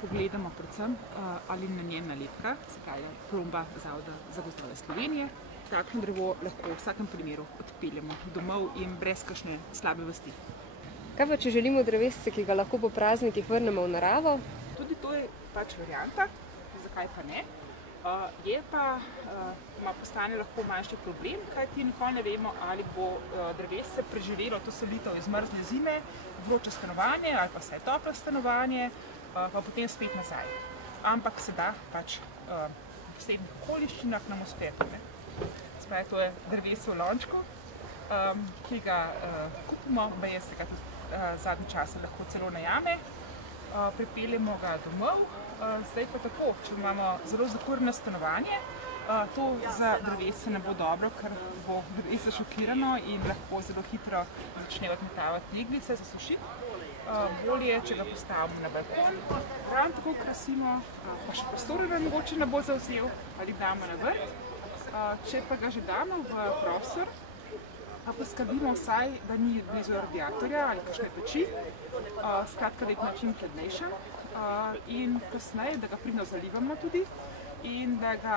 pogledamo predvsem, ali na njem nalepka, se pravi plomba Zavoda za gozdove Slovenije. Takšno drevo lahko v vsakem primeru odpeljemo domov in brez kakšne slabe vesti. Kaj pa, če želimo drevesce, ki ga lahko po praznikih vrnemo v naravo? Tudi to je pač varianta, zakaj pa ne. Je pa, postane lahko manjši problem, kajti nikoli ne vemo, ali bo drevesce preživelo to selitev iz mrzle zime, vroče stanovanje ali pa vsaj toplo stanovanje, pa potem spet nazaj. Ampak se da pač v posebnih okoliščinah nam uspe. Spravi, to je drevesce v lončku, ki ga kupimo, baje se ga tudi zadnji čas lahko celo najame. Pripeljemo ga domov. Zdaj pa tako, če imamo zelo zakurjeno stanovanje, to za drevesce ne bo dobro, ker bo drevesce šokirano in lahko zelo hitro začne odmetavati iglice za sušiti. Bolje, če ga postavimo na vrt. Ravno tako krasimo, pa še prostor nam mogoče ne bo zavzel, ali damo na vrt. Če pa ga že damo v prostor, pa poskrbimo vsaj, da ni blizu radiatorja ali kakšne peči, skratka, da je na čim hladnejša in kasneje, da ga pridno zalivamo tudi in da ga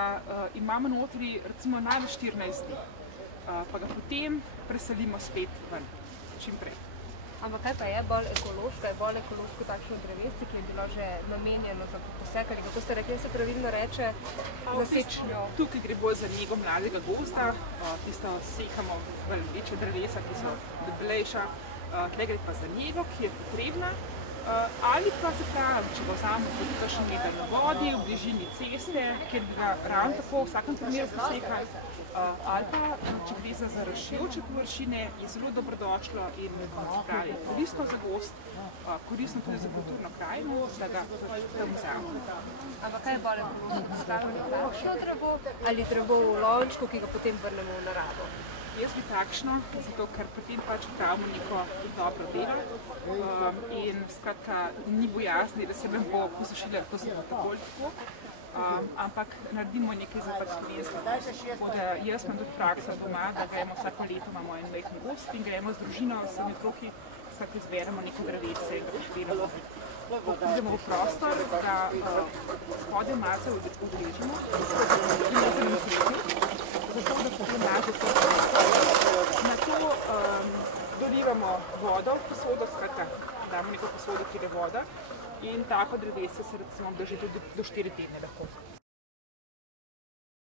imamo notri recimo največ 14 dni, pa ga potem preselimo spet ven, čim prej. Ampak kaj pa je bolj ekološko? Je bolj ekološko takšno drevesce, ki je bilo že namenjeno za posek, ali kako ste rekli, se pravilno reče, za sečnjo? Tukaj gre bolj za nego mladega gozda, tisto sekamo večja drevesa, ki so debelejša, tukaj gre pa za nego, ki je potrebna, ali pa se pravi, če ga vzamemo tudi kakšen meter na vodi, v bližini ceste, kjer bi ga ravno tako v vsakem primeru posekali, ali pa, če gre za zaraščujoče površine, je zelo dobrodošlo in pravi koristno za gozd, koristno tudi za kulturno krajino, da ga tam vzamemo. Ampak kaj je bolj ekološko? Takšno drevo ali drevo v lončku, ki ga potem vrnemo v naravo? Jaz bi takšno, zato ker potem pač pravimo neko dobro delo in skratka ni bojazni, da se nam bo posušila, to se bo tako ali tako, ampak naredimo nekaj za pač slovensko. Tako da jaz imam tudi prakso doma, da gremo vsako leto, imamo en majhen gozd in gremo z družino, vsemi otroki, vsak izberemo neko drevesce in ga pošpiramo. Ko pridemo v prostor, ga spodaj malce odrežemo in ga zamesimo, zato da potem lažje se na to dolivamo vodo v posodo, skratka damo neko posodo, kjer je voda in tako drevesce se recimo drži tudi do 4 tedne lahko.